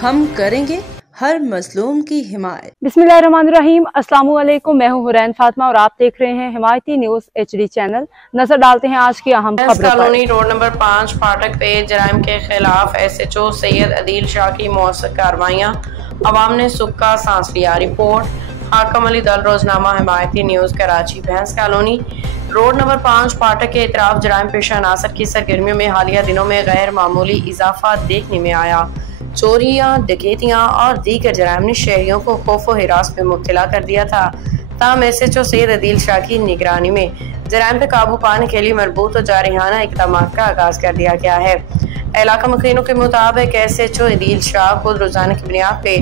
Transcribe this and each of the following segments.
हम करेंगे हर मजलूम की हिमायत। बिस्मिल्लाहिर्रहमानिर्रहीम। अस्सलाम वालेकुम। मैं हूँ हुरैन फातिमा और आप देख रहे हैं हिमायती न्यूज HD चैनल। नजर डालते हैं आज की अहम खबरों पर। कॉलोनी रोड नंबर 5 फाटक पे जराइम के खिलाफ SHO सैयद अदील शाह की मौसर कार्रवाइयाँ, अवाम ने सुख का सांस लिया। रिपोर्ट हाकम अली दल, रोजनामा हिमायती न्यूज, कराची। भैंस कॉलोनी रोड नंबर 5 फाटक के इतराफ जराइम पेशा अनासर की सरगर्मियों में हालिया दिनों में गैर मामूली इजाफा देखने में आया। चोरियां, डकैतियां और दीगर जराइम ने शहरियों को खौफ व हिरास में मुब्तला कर दिया था। ताहम SHO सैयद अदील शाह की निगरानी में जराइम पे काबू पाने के लिए मरबूत और जारिहाना इक़दाम का आगाज कर दिया गया है। इलाका मकीनों के मुताबिक SHO अदील शाह खुद रोजाना की बुनियाद पे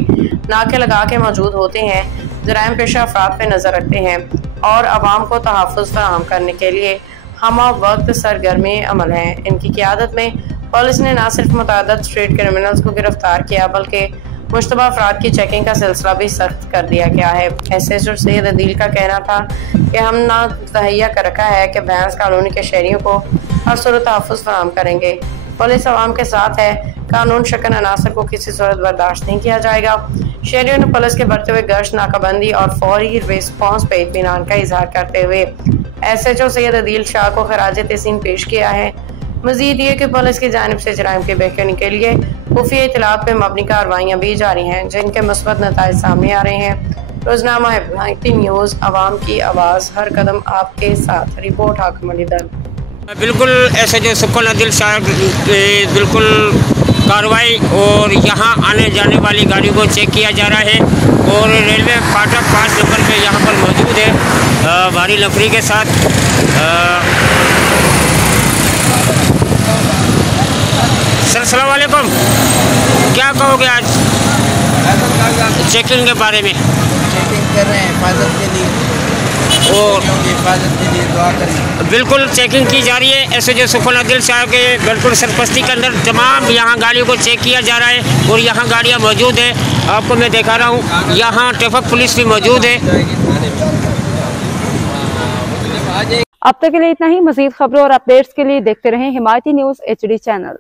नाके लगा के मौजूद होते हैं, जराइम पेशा अफराद पे नजर रखते हैं और आवाम को तहफ़्फ़ुज़ फराहम करने के लिए हमा वक्त सरगर्मी अमल है। इनकी क़ियादत में पुलिस ने न सिर्फ मुतअद्दिद स्ट्रीट क्रिमिनल्स को गिरफ्तार किया बल्कि मुश्तबा अफराद की चेकिंग का सिलसिला भी सख्त कर दिया गया है। SHO सैयद अदील का कहना था कि हमने तहैया कर रखा है कि भैंस कॉलोनी के शहरियों को हर सूरत तहफ़्फ़ुज़ फराहम करेंगे। पुलिस आवाम के साथ है, कानून शकन अनासर को किसी सूरत बर्दाश्त नहीं किया जाएगा। शहरियों ने पुलिस के बढ़ते हुए गश्त, नाकाबंदी और फौरी रिस्पॉन्स पे इत्मीनान का इजहार करते हुए SHO सैयद अदील शाह को खराज तहसीन पेश किया है। मजीद ये कि पुलिस की जानिब से जराइम की बेहतरी के लिए खुफिया इत्तलात पे मबनी कार्रवाइयाँ भी जारी हैं, जिनके मुस्बत नताइज सामने आ रहे हैं। रोजनामा हिमायती न्यूज़, आवाम की आवाज़, हर कदम आपके साथ। रिपोर्ट हाकम अली दल। बिल्कुल SHO सुखन अदील शाह बिल्कुल कार्रवाई और यहाँ आने जाने वाली गाड़ी को चेक किया जा रहा है और रेलवे फाटक 5 नंबर पे यहाँ पर मौजूद है भारी लफड़ी के साथ। सर अस्सलाम वालेकुम, क्या कहोगे आज चेकिंग के बारे में? चेकिंग कर रहे हैं हिफाजत के लिए और हिफाजत के लिए दुआ करें। बिल्कुल चेकिंग की जा रही है। SHO सुखन अदील शाह के बिल्कुल सरपरस्ती के अंदर तमाम यहाँ गाड़ियों को चेक किया जा रहा है और यहाँ गाड़ियाँ मौजूद है। आपको मैं दिखा रहा हूँ, यहाँ ट्रैफिक पुलिस भी मौजूद है। अब तक के लिए इतना ही। मज़ीद खबरों और अपडेट्स के लिए देखते रहें हिमायती न्यूज़ HD चैनल।